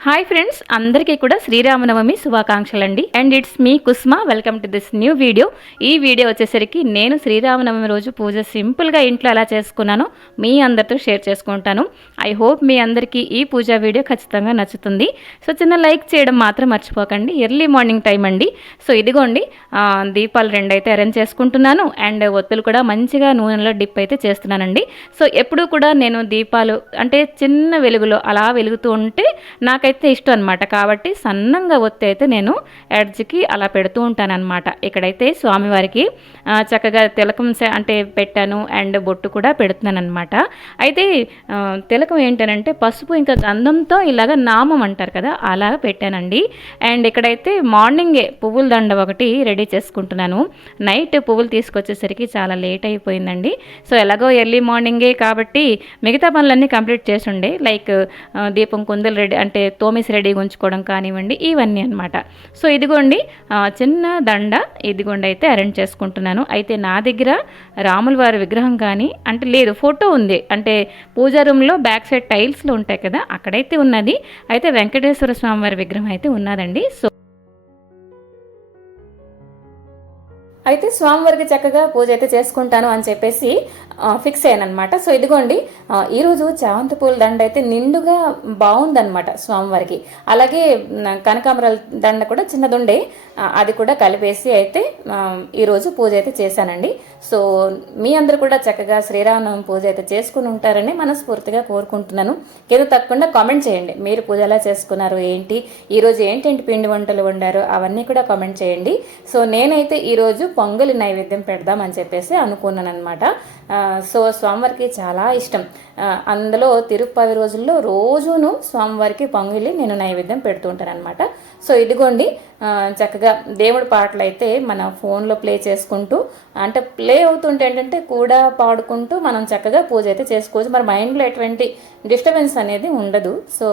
Hi friends, అందరికీ కూడా శ్రీరామనవమి శుభాకాంక్షలు అండి. And it's me Kusma. Welcome to this new video. ఈ వీడియో వచ్చేసరికి నేను శ్రీరామనవమి రోజు పూజ సింపుల్గా ఇంట్లో ఎలా చేసుకున్నానో మీ అందరితో షేర్ చేసుకుంటాను. ఐ హోప్ మీ అందరికీ ఈ పూజా వీడియో ఖచ్చితంగా నచ్చుతుంది. సో చిన్న లైక్ చేయడం మాత్రం మర్చిపోకండి. ఎర్లీ మార్నింగ్ టైం అండి. సో ఇదిగోండి, దీపాలు 2 అయితే అరేంజ్ చేసుకుంటున్నాను. అండ్ ఒత్తులు కూడా మంచిగా నూనెలో డిప్ అయితే చేస్తున్నానండి. సో ఎప్పుడూ కూడా నేను దీపాలు అంటే చిన్న వెలుగులో అలా వెలుగుతూ ఉంటే నాకైతే ఇష్టం అనమాట. కాబట్టి సన్నంగా ఒత్తి అయితే నేను ఎడ్జ్కి అలా పెడుతూ ఉంటాను అనమాట. ఇక్కడైతే స్వామివారికి చక్కగా తిలకం అంటే పెట్టాను. అండ్ బొట్టు కూడా పెడుతున్నాను అనమాట. అయితే తిలకం ఏంటనంటే పసుపు ఇంకా గంధంతో ఇలాగ నామం అంటారు కదా, అలా పెట్టానండి. అండ్ ఇక్కడైతే మార్నింగే పువ్వుల దండ ఒకటి రెడీ చేసుకుంటున్నాను. నైట్ పువ్వులు తీసుకొచ్చేసరికి చాలా లేట్ అయిపోయిందండి. సో ఎలాగో ఎర్లీ మార్నింగే కాబట్టి మిగతా పనులన్నీ కంప్లీట్ చేసి ఉండే, లైక్ దీపం కుందలు రెడీ అంటే తోమిసి రెడీగా ఉంచుకోవడం కానివ్వండి, ఇవన్నీ అనమాట. సో ఇదిగోండి చిన్న దండ ఇదిగోండి అయితే అరేంజ్ చేసుకుంటున్నాను. అయితే నా దగ్గర రాముల వారి విగ్రహం కానీ అంటే లేదు, ఫోటో ఉంది. అంటే పూజా రూమ్లో బ్యాక్ సైడ్ టైల్స్లో ఉంటాయి కదా, అక్కడైతే ఉన్నది. అయితే వెంకటేశ్వర స్వామి వారి విగ్రహం అయితే ఉన్నదండి. సో అయితే స్వామివారికి చక్కగా పూజ అయితే చేసుకుంటాను అని చెప్పేసి ఫిక్స్ అయ్యాను అనమాట. సో ఇదిగోండి ఈరోజు చామంతి పూల దండ అయితే నిండుగా బాగుందనమాట స్వామివారికి. అలాగే కనకాంబరాల దండ కూడా చిన్నదుండే, అది కూడా కలిపేసి అయితే ఈరోజు పూజ అయితే చేశానండి. సో మీ అందరూ కూడా చక్కగా శ్రీరామనవమి పూజ అయితే చేసుకుని ఉంటారని మనస్ఫూర్తిగా కోరుకుంటున్నాను. కింద తప్పకుండా కామెంట్ చేయండి, మీరు పూజ ఎలా చేసుకున్నారు, ఏంటి ఈరోజు ఏంటేంటి పిండి వంటలు వండారు అవన్నీ కూడా కామెంట్ చేయండి. సో నేనైతే ఈరోజు పొంగలి నైవేద్యం పెడదామని చెప్పేసి అనుకున్నాను అనమాట. సో స్వామివారికి చాలా ఇష్టం. అందులో తిరుపతి రోజుల్లో రోజును స్వామివారికి పొంగలి నేను నైవేద్యం పెడుతుంటాను అనమాట. సో ఇదిగోండి చక్కగా దేవుడి పాటలు అయితే మన ఫోన్లో ప్లే చేసుకుంటూ అంటే ప్లే అవుతుంటే ఏంటంటే కూడా పాడుకుంటూ మనం చక్కగా పూజ అయితే చేసుకోవచ్చు. మరి మైండ్లో ఎటువంటి డిస్టర్బెన్స్ అనేది ఉండదు. సో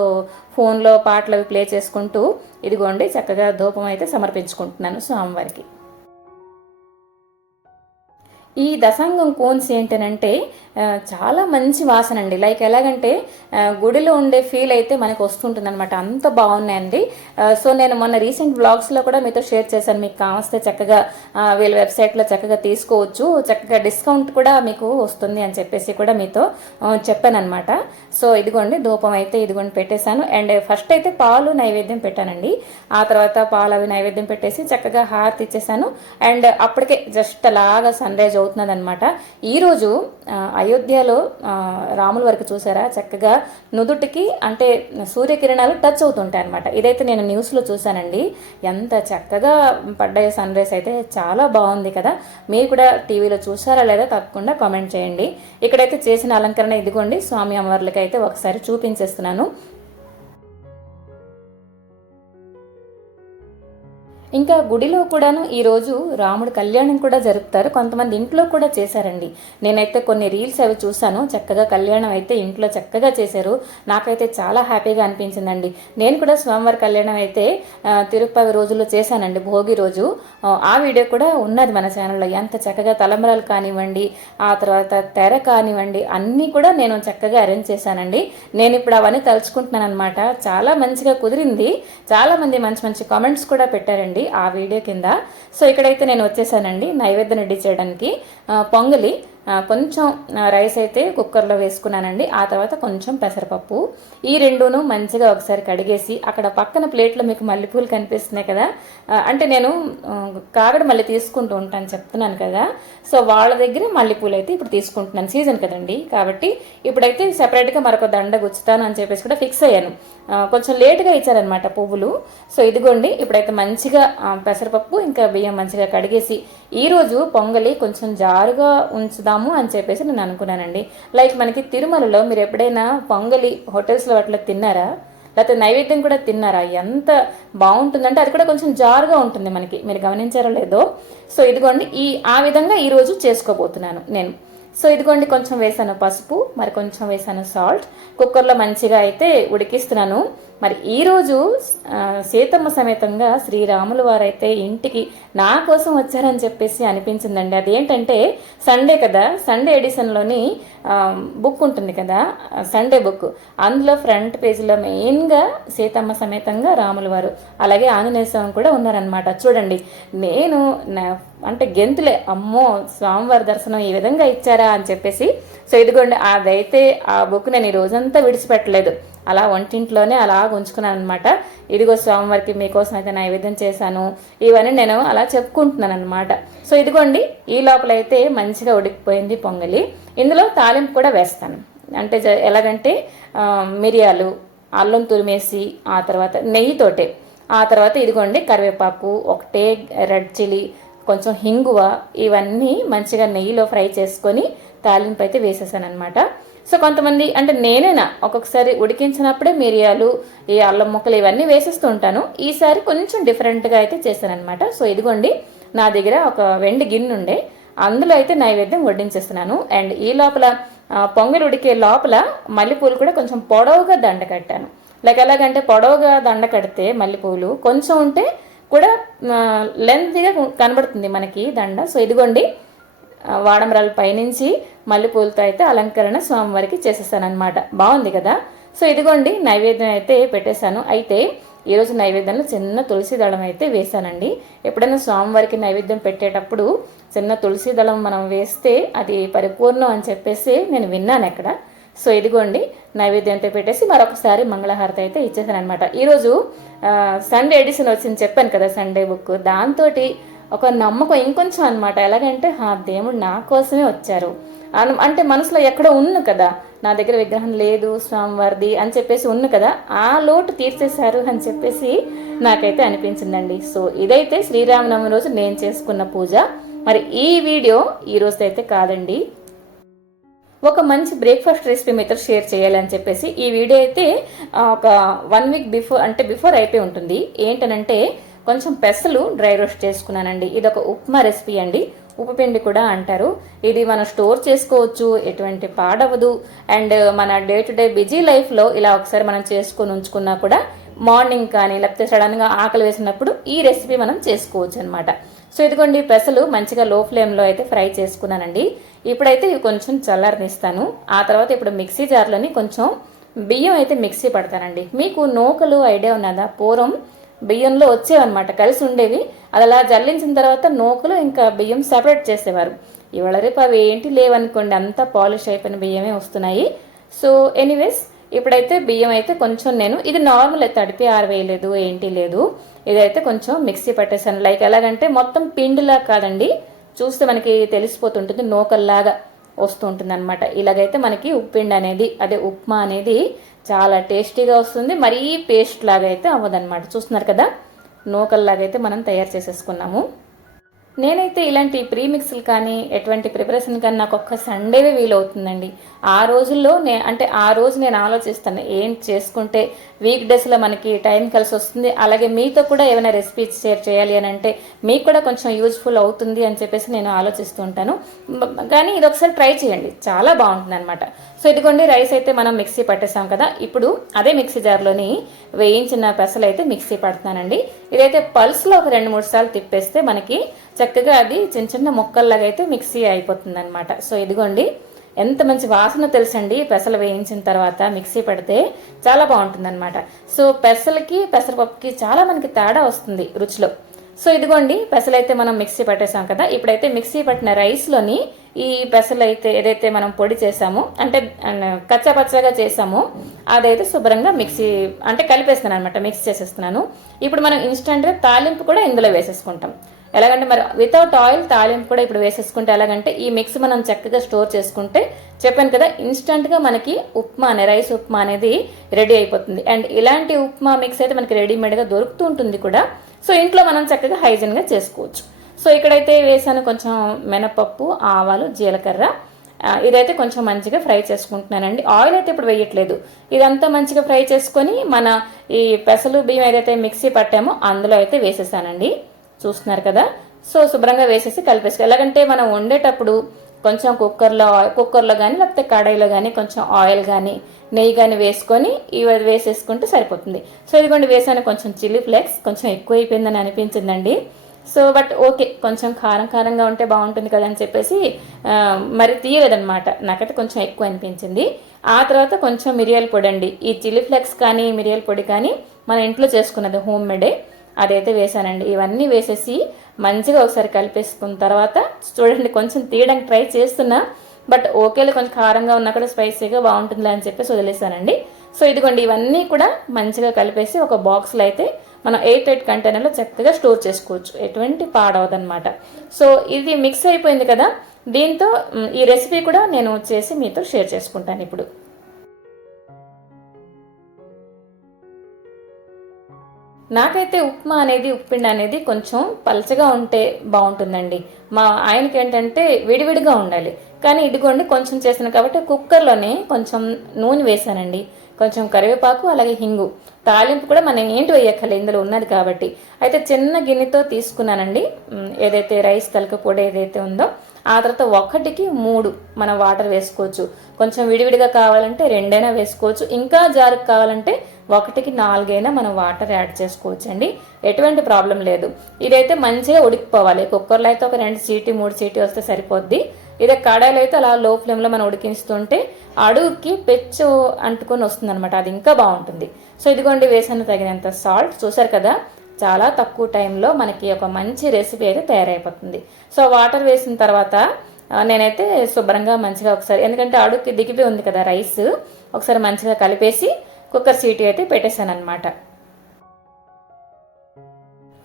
ఫోన్లో పాటలు అవి ప్లే చేసుకుంటూ ఇదిగోండి చక్కగా ధూపం అయితే సమర్పించుకుంటున్నాను స్వామివారికి. ఈ దసంగం కోన్స్ ఏంటనంటే చాలా మంచి వాసన అండి. లైక్ ఎలాగంటే గుడిలో ఉండే ఫీల్ అయితే మనకు వస్తుంటుంది అనమాట, అంత బాగున్నాయండి. సో నేను మొన్న రీసెంట్ బ్లాగ్స్లో కూడా మీతో షేర్ చేశాను. మీకు కావస్తే చక్కగా వీళ్ళ వెబ్సైట్లో చక్కగా తీసుకోవచ్చు, చక్కగా డిస్కౌంట్ కూడా మీకు వస్తుంది అని చెప్పేసి కూడా మీతో చెప్పాను అనమాట. సో ఇదిగోండి ధూపం అయితే ఇదిగోండి పెట్టేశాను. అండ్ ఫస్ట్ అయితే పాలు నైవేద్యం పెట్టానండి. ఆ తర్వాత పాలు అవి నైవేద్యం పెట్టేసి చక్కగా హారతి ఇచ్చేసాను. అండ్ అప్పటికే జస్ట్ అలాగా సన్ రైజ్ అవుతున్నది అనమాట. ఈరోజు అయోధ్యలో రాముల వరకు చూసారా చక్కగా నుదుటికి అంటే సూర్యకిరణాలు టచ్ అవుతుంటాయి అనమాట. ఇదైతే నేను న్యూస్లో చూశానండి. ఎంత చక్కగా పడ్డాయి సన్ రైజ్ అయితే, చాలా బాగుంది కదా. మీరు కూడా టీవీలో చూసారా లేదా తప్పకుండా కామెంట్ చేయండి. ఇక్కడైతే చేసిన అలంకరణ ఇదిగోండి స్వామి అమ్మవార్లకి అయితే ఒకసారి చూపించేస్తున్నాను. ఇంకా గుడిలో కూడాను ఈరోజు రాముడి కళ్యాణం కూడా జరుపుతారు. కొంతమంది ఇంట్లో కూడా చేశారండి. నేనైతే కొన్ని రీల్స్ అవి చూశాను. చక్కగా కళ్యాణం అయితే ఇంట్లో చక్కగా చేశారు. నాకైతే చాలా హ్యాపీగా అనిపించిందండి. నేను కూడా స్వామివారి కళ్యాణం అయితే తిరుపతి రోజుల్లో చేశానండి, భోగి రోజు. ఆ వీడియో కూడా ఉన్నది మన ఛానల్లో. ఎంత చక్కగా తలంబ్రాలు కానివ్వండి, ఆ తర్వాత తెర కానివ్వండి, అన్నీ కూడా నేను చక్కగా అరేంజ్ చేశానండి. నేను ఇప్పుడు అవన్నీ తలుచుకుంటున్నాను అనమాట. చాలా మంచిగా కుదిరింది. చాలా మంది మంచి మంచి కామెంట్స్ కూడా పెట్టారండి ఆ వీడియో కింద. సో ఇక్కడైతే నేను వచ్చేసానండి నైవేద్యం రెడీ చేయడానికి. పొంగలి కొంచెం రైస్ అయితే కుక్కర్లో వేసుకున్నానండి. ఆ తర్వాత కొంచెం పెసరపప్పు, ఈ రెండును మంచిగా ఒకసారి కడిగేసి అక్కడ పక్కన ప్లేట్లో మీకు మల్లెపూలు కనిపిస్తున్నాయి కదా, అంటే నేను కాగడ మళ్ళీ తీసుకుంటూ ఉంటాను చెప్తున్నాను కదా. సో వాళ్ళ దగ్గర మల్లెపూలు అయితే ఇప్పుడు తీసుకుంటున్నాను, సీజన్ కదండి. కాబట్టి ఇప్పుడైతే సెపరేట్గా మరొక దండ గుచ్చుతాను అని చెప్పేసి కూడా ఫిక్స్ అయ్యాను. కొంచెం లేట్గా ఇచ్చారనమాట పువ్వులు. సో ఇదిగోండి ఇప్పుడైతే మంచిగా పెసరపప్పు ఇంకా బియ్యం మంచిగా కడిగేసి ఈరోజు పొంగలి కొంచెం జారుగా ఉంచుదాము అని చెప్పేసి నేను అనుకున్నానండి. లైక్ మనకి తిరుమలలో మీరు ఎప్పుడైనా పొంగలి హోటల్స్లో అట్లా తిన్నారా, లేకపోతే నైవేద్యం కూడా తిన్నారా? ఎంత బాగుంటుందంటే అది కూడా కొంచెం జారుగా ఉంటుంది మనకి, మీరు గమనించారో లేదో. సో ఇదిగోండి ఆ విధంగా ఈరోజు చేసుకోబోతున్నాను నేను. సో ఇదిగోండి కొంచెం వేసాను పసుపు, మరి కొంచెం వేసాను సాల్ట్. కుక్కర్లో మంచిగా అయితే ఉడికిస్తున్నాను. మరి ఈరోజు సీతమ్మ సమేతంగా శ్రీరాముల వారైతే ఇంటికి నా కోసం వచ్చారని చెప్పేసి అనిపించిందండి. అదేంటంటే సండే కదా, సండే ఎడిషన్లోని బుక్ ఉంటుంది కదా, సండే బుక్, అందులో ఫ్రంట్ పేజీలో మెయిన్గా సీతమ్మ సమేతంగా రాముల వారు అలాగే ఆంజనేయ స్వామి కూడా ఉన్నారనమాట. చూడండి, నేను అంటే గెంతులే, అమ్మో స్వామివారి దర్శనం ఈ విధంగా ఇచ్చారా అని చెప్పేసి. సో ఇదిగోండి, అదైతే ఆ బుక్ నేను ఈ రోజంతా విడిచిపెట్టలేదు, అలా వంటింట్లోనే అలా ఉంచుకున్నాను అనమాట. ఇదిగో స్వామివారికి మీకోసం అయితే నైవేద్యం చేశాను, ఇవన్నీ నేను అలా చెప్పుకుంటున్నాను అనమాట. సో ఇదిగోండి, ఈ లోపల అయితే మంచిగా ఉడికిపోయింది పొంగలి. ఇందులో తాలింపు కూడా వేస్తాను. అంటే ఎలాగంటే మిరియాలు, అల్లం తురిమేసి, ఆ తర్వాత నెయ్యితోటే, ఆ తర్వాత ఇదిగోండి కరివేపాకు, ఒకటే రెడ్ చిల్లీ, కొంచెం హింగువ, ఇవన్నీ మంచిగా నెయ్యిలో ఫ్రై చేసుకొని తాలింపు అయితే వేసేసాను అనమాట. సో కొంతమంది అంటే నేనైనా ఒక్కొక్కసారి ఉడికించినప్పుడే మిరియాలు, ఈ అల్లం ముక్కలు ఇవన్నీ వేసేస్తూ ఉంటాను. ఈసారి కొంచెం డిఫరెంట్గా అయితే చేశాను అనమాట. సో ఇదిగోండి, నా దగ్గర ఒక వెండి గిన్నె ఉండే, అందులో అయితే నైవేద్యం వడ్డించేస్తున్నాను. అండ్ ఈ లోపల పొంగల్ ఉడికే లోపల మల్లెపూలు కూడా కొంచెం పొడవుగా దండ కట్టాను. లైక్ ఎలాగంటే పొడవుగా దండ కడితే మల్లెపూలు కొంచెం ఉంటే కూడా లెంత్గా కనబడుతుంది మనకి దండ. సో ఇదిగోండి, వాడమరాల పైనుంచి మల్లెపూలతో అయితే అలంకరణ స్వామివారికి చేసేసాను అనమాట. బాగుంది కదా. సో ఇదిగోండి, నైవేద్యం అయితే పెట్టేశాను. అయితే ఈరోజు నైవేద్యంలో చిన్న తులసి దళం అయితే వేశానండి. ఎప్పుడైనా స్వామివారికి నైవేద్యం పెట్టేటప్పుడు చిన్న తులసి దళం మనం వేస్తే అది పరిపూర్ణం అని చెప్పేసి నేను విన్నాను ఎక్కడ. సో ఇదిగోండి, నైవేద్యం అయితే పెట్టేసి మరొకసారి మంగళహారతి అయితే ఇచ్చేసాను అనమాట. ఈరోజు సండే ఎడిషన్ వచ్చింది చెప్పాను కదా, సండే బుక్, దాంతో ఒక నమ్మకం ఇంకొంచెం అనమాట. ఎలాగంటే దేవుడు నా కోసమే వచ్చారు అంటే మనసులో ఎక్కడో ఉన్ను కదా, నా దగ్గర విగ్రహం లేదు స్వామివారిది అని చెప్పేసి ఉన్ను కదా, ఆ లోటు తీర్చేశారు అని చెప్పేసి నాకైతే అనిపించిందండి. సో ఇదైతే శ్రీరామనవమి రోజు నేను చేసుకున్న పూజ. మరి ఈ వీడియో ఈ రోజు అయితే కాదండి, ఒక మంచి బ్రేక్ఫాస్ట్ రెసిపీ మీతో షేర్ చేయాలని చెప్పేసి ఈ వీడియో అయితే ఒక 1 వీక్ బిఫోర్, అంటే బిఫోర్ అయిపోయి ఉంటుంది. ఏంటనంటే కొంచెం పెసలు డ్రై రోస్ట్ చేసుకున్నానండి. ఇది ఒక ఉప్మా రెసిపీ అండి, ఉప్పు పిండి కూడా అంటారు. ఇది మనం స్టోర్ చేసుకోవచ్చు, ఎటువంటి పాడవదు. అండ్ మన డే టు డే బిజీ లైఫ్లో ఇలా ఒకసారి మనం చేసుకొని ఉంచుకున్నా కూడా మార్నింగ్ కానీ లేకపోతే సడన్గా ఆకలి వేసినప్పుడు ఈ రెసిపీ మనం చేసుకోవచ్చు అనమాట. సో ఇదిగోండి, పెసలు మంచిగా లో ఫ్లేమ్లో అయితే ఫ్రై చేసుకున్నానండి. ఇప్పుడైతే ఇవి కొంచెం చల్లారనిస్తాను. ఆ తర్వాత ఇప్పుడు మిక్సీ జార్లోని కొంచెం బియ్యం అయితే మిక్సీ పడతానండి. మీకు నూకలు ఐడియా ఉన్నదా? పూర్వం బియ్యంలో వచ్చేవన్నమాట, కలిసి ఉండేవి. అది అలా జల్లించిన తర్వాత నూకలు ఇంకా బియ్యం సెపరేట్ చేసేవారు. ఇవాళ రేపు అవి ఏంటి లేవనుకోండి, అంతా పాలిష్ అయిపోయిన బియ్యమే వస్తున్నాయి. సో ఎనీవేస్, ఇప్పుడైతే బియ్యం అయితే కొంచెం నేను ఇది నార్మల్ తడిపి ఆరవేయలేదు, ఏంటి లేదు, ఇదైతే కొంచెం మిక్సీ పట్టేసాను. లైక్ ఎలాగంటే మొత్తం పిండిలా కాదండి, చూస్తే మనకి తెలిసిపోతుంటుంది, నూకల్లాగా వస్తూ ఉంటుంది అనమాట. ఇలాగైతే మనకి ఉప్పిండి అనేది, అదే ఉప్మా అనేది చాలా టేస్టీగా వస్తుంది. మరీ పేస్ట్ లాగా అయితే అవ్వదన్నమాట. చూస్తున్నారు కదా, నూకల్లాగైతే మనం తయారు చేసేసుకున్నాము. నేనైతే ఇలాంటి ప్రీమిక్స్లు కానీ ఎటువంటి ప్రిపరేషన్ కానీ నాకు ఒక్క సండేవే వీలవుతుందండి. ఆ రోజుల్లో అంటే ఆ రోజు నేను ఆలోచిస్తాను ఏం చేసుకుంటే వీక్ డేస్లో మనకి టైం కలిసి వస్తుంది, అలాగే మీతో కూడా ఏమైనా రెసిపీస్ షేర్ చేయాలి అని అంటే మీకు కూడా కొంచెం యూజ్ఫుల్ అవుతుంది అని చెప్పేసి నేను ఆలోచిస్తూ ఉంటాను. కానీ ఇది ఒకసారి ట్రై చేయండి, చాలా బాగుంటుంది అనమాట. సో ఇదిగోండి, రైస్ అయితే మనం మిక్సీ పట్టేసాం కదా, ఇప్పుడు అదే మిక్సీ జార్లోని వేయించిన పెసలు అయితే మిక్సీ పడుతున్నానండి. ఇదైతే పల్స్లో ఒక 2-3 సార్లు తిప్పేస్తే మనకి చక్కగా అది చిన్న చిన్న ముక్కల్లాగా అయితే మిక్సీ అయిపోతుంది అనమాట. సో ఇదిగోండి, ఎంత మంచి వాసన తెలుసండి పెసలు వేయించిన తర్వాత మిక్సీ పడితే చాలా బాగుంటుంది అనమాట. సో పెసలకి పెసరపప్పుకి చాలా మనకి తేడా వస్తుంది రుచిలో. సో ఇదిగోండి, పెసలు అయితే మనం మిక్సీ పట్టేసాం కదా, ఇప్పుడైతే మిక్సీ పట్టిన రైస్లోని ఈ పెసలు అయితే ఏదైతే మనం పొడి చేసామో, అంటే కచ్చాపచ్చగా చేసామో అదైతే శుభ్రంగా మిక్సీ అంటే కలిపేస్తున్నాను అనమాట, మిక్స్ చేసేస్తున్నాను. ఇప్పుడు మనం ఇన్స్టెంట్గా తాలింపు కూడా ఇందులో వేసేసుకుంటాం. ఎలాగంటే మరి వితౌట్ ఆయిల్ తాలింపు కూడా ఇప్పుడు వేసేసుకుంటే ఎలాగంటే ఈ మిక్స్ మనం చక్కగా స్టోర్ చేసుకుంటే చెప్పాను కదా, ఇన్స్టెంట్గా మనకి ఉప్మా రైస్ ఉప్మా అనేది రెడీ అయిపోతుంది. అండ్ ఇలాంటి ఉప్మా మిక్స్ అయితే మనకి రెడీమేడ్గా దొరుకుతూ ఉంటుంది కూడా. సో ఇంట్లో మనం చక్కగా హైజీన్గా చేసుకోవచ్చు. సో ఇక్కడైతే వేసాను కొంచెం మినపప్పు, ఆవాలు, జీలకర్ర. ఇదైతే కొంచెం మంచిగా ఫ్రై చేసుకుంటున్నానండి. ఆయిల్ అయితే ఇప్పుడు వేయట్లేదు, ఇదంతా మంచిగా ఫ్రై చేసుకొని మన ఈ పెసలు బియ్యం ఏదైతే మిక్సీ పట్టామో అందులో అయితే వేసేసానండి. చూస్తున్నారు కదా. సో శుభ్రంగా వేసేసి కలిపేసుకో. ఎలాగంటే మనం వండేటప్పుడు కొంచెం కుక్కర్లో కానీ లేకపోతే కడాయిలో కానీ కొంచెం ఆయిల్ కానీ నెయ్యి కానీ వేసుకొని ఇవి వేసేసుకుంటే సరిపోతుంది. సో ఇదిగోండి వేసాను కొంచెం చిల్లీ ఫ్లేక్స్, కొంచెం ఎక్కువ అయిపోయిందని అనిపించిందండి. సో బట్ ఓకే, కొంచెం కారంగా ఉంటే బాగుంటుంది కదా అని చెప్పేసి మరి తీయలేదనమాట, నాకైతే కొంచెం ఎక్కువ అనిపించింది. ఆ తర్వాత కొంచెం మిరియాల పొడి అండి, ఈ చిల్లీ ఫ్లేక్స్ కానీ మిరియాల పొడి కానీ మన ఇంట్లో చేసుకున్నది హోమ్ మేడే, అదైతే వేసానండి. ఇవన్నీ వేసేసి మంచిగా ఒకసారి కలిపేసుకున్న తర్వాత చూడండి, కొంచెం తీయడానికి ట్రై చేస్తున్నా, బట్ ఓకేలే కొంచెం కారంగా ఉన్నా కూడా స్పైసీగా బాగుంటుందిలే అని చెప్పేసి వదిలేసానండి. సో ఇదిగోండి ఇవన్నీ కూడా మంచిగా కలిపేసి ఒక బాక్స్లో అయితే మనం 8 కంటైనర్లో చక్కగా స్టోర్ చేసుకోవచ్చు, ఎటువంటి పాడవదనమాట. సో ఇది మిక్స్ అయిపోయింది కదా, దీంతో ఈ రెసిపీ కూడా నేను చేసి మీతో షేర్ చేసుకుంటాను ఇప్పుడు. నాకైతే ఉప్మా అనేది ఉప్పిండి అనేది కొంచెం పలచగా ఉంటే బాగుంటుందండి. మా ఆయనకి ఏంటంటే విడివిడిగా ఉండాలి. కానీ ఇదిగోండి కొంచెం చేసాను కాబట్టి కుక్కర్లోనే కొంచెం నూనె వేసానండి, కొంచెం కరివేపాకు అలాగే హింగు, తాలింపు కూడా మనం ఏంటి వేయక్కర్లేదు ఇందులో ఉన్నది కాబట్టి. అయితే చిన్న గిన్నెతో తీసుకున్నానండి ఏదైతే రైస్ తలక పొడి ఏదైతే ఉందో. ఆ తర్వాత 1కి 3 మనం వాటర్ వేసుకోవచ్చు, కొంచెం విడివిడిగా కావాలంటే 2 వేసుకోవచ్చు, ఇంకా జారుకు కావాలంటే 1కి 4 మనం వాటర్ యాడ్ చేసుకోవచ్చు అండి, ఎటువంటి ప్రాబ్లం లేదు. ఇదైతే మంచిగా ఉడికిపోవాలి. కుక్కర్లో అయితే ఒక 2 సీటీ 3 సీటీ వస్తే సరిపోద్ది. ఇదే కడాయిలో అయితే అలా లో ఫ్లేమ్లో మనం ఉడికిస్తుంటే అడుగుకి పెచ్చు అంటుకొని వస్తుంది అనమాట, అది ఇంకా బాగుంటుంది. సో ఇదిగోండి వేసాను తగినంత సాల్ట్, చూసారు కదా చాలా తక్కువ టైంలో మనకి ఒక మంచి రెసిపీ అయితే తయారైపోతుంది. సో వాటర్ వేసిన తర్వాత నేనైతే శుభ్రంగా మంచిగా ఒకసారి, ఎందుకంటే అడుగుకి దిగిపోయి ఉంది కదా రైస్, ఒకసారి మంచిగా కలిపేసి కుక్కర్ సీటీ అయితే పెట్టేశాను అనమాట.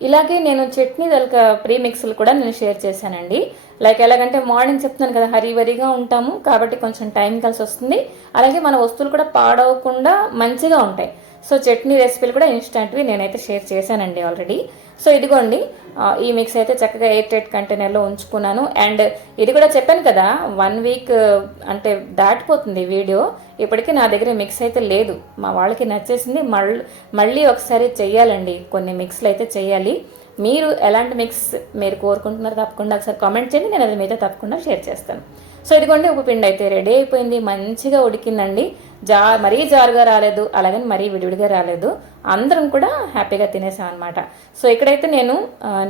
ఇలాగే నేను చట్నీ తలక ప్రీమిక్స్లు కూడా నేను షేర్ చేశానండి. లైక్ ఎలాగంటే మార్నింగ్ చెప్తున్నాను కదా హరీవరీగా ఉంటాము కాబట్టి కొంచెం టైం కలిసి వస్తుంది, అలాగే మన వస్తువులు కూడా పాడవకుండా మంచిగా ఉంటాయి. సో చట్నీ రెసిపీలు కూడా ఇన్స్టెంట్వి నేనైతే షేర్ చేశానండి ఆల్రెడీ. సో ఇదిగోండి ఈ మిక్స్ అయితే చక్కగా 8 కంటైనర్లో ఉంచుకున్నాను. అండ్ ఇది కూడా చెప్పాను కదా 1 వీక్ అంటే దాటిపోతుంది వీడియో, ఇప్పటికీ నా దగ్గర మిక్స్ అయితే లేదు. మా వాళ్ళకి నచ్చేసింది, మళ్ళీ ఒకసారి చెయ్యాలండి, కొన్ని మిక్స్లు అయితే చెయ్యాలి. మీరు ఎలాంటి మిక్స్ మీరు కోరుకుంటున్నారు తప్పకుండా ఒకసారి కామెంట్ చేయండి, నేను అది మీతో తప్పకుండా షేర్ చేస్తాను. సో ఇదిగోండి ఉప్పు పిండి అయితే రెడీ అయిపోయింది, మంచిగా ఉడికిందండి. మరీ జారుగా రాలేదు, అలాగని మరీ విడివిడిగా రాలేదు, అందరం కూడా హ్యాపీగా తినేసాం అనమాట. సో ఇక్కడైతే నేను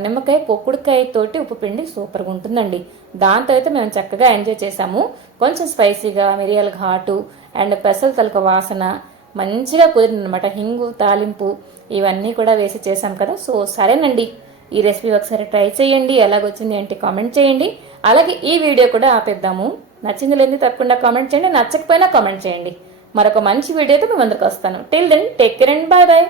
నిమ్మకాయ పొక్కుడుకాయ తోటి ఉప్పు పిండి సూపర్గా ఉంటుందండి, దాంతో అయితే మేము చక్కగా ఎంజాయ్ చేసాము. కొంచెం స్పైసీగా మిరియాల ఘాటు అండ్ పెసల తలక వాసన మంచిగా కుదిరిందనమాట, హింగు తాలింపు ఇవన్నీ కూడా వేసి చేసాం కదా. సో సరేనండి, ఈ రెసిపీ ఒకసారి ట్రై చేయండి, ఎలాగొచ్చింది ఏంటి కామెంట్ చేయండి. అలాగే ఈ వీడియో కూడా ఆపేద్దాము, నచ్చింది లేని తప్పకుండా కామెంట్ చేయండి, నచ్చకపోయినా కామెంట్ చేయండి. మరొక మంచి వీడియోతో మీ ముందుకు వస్తాను. Till then take care and bye bye.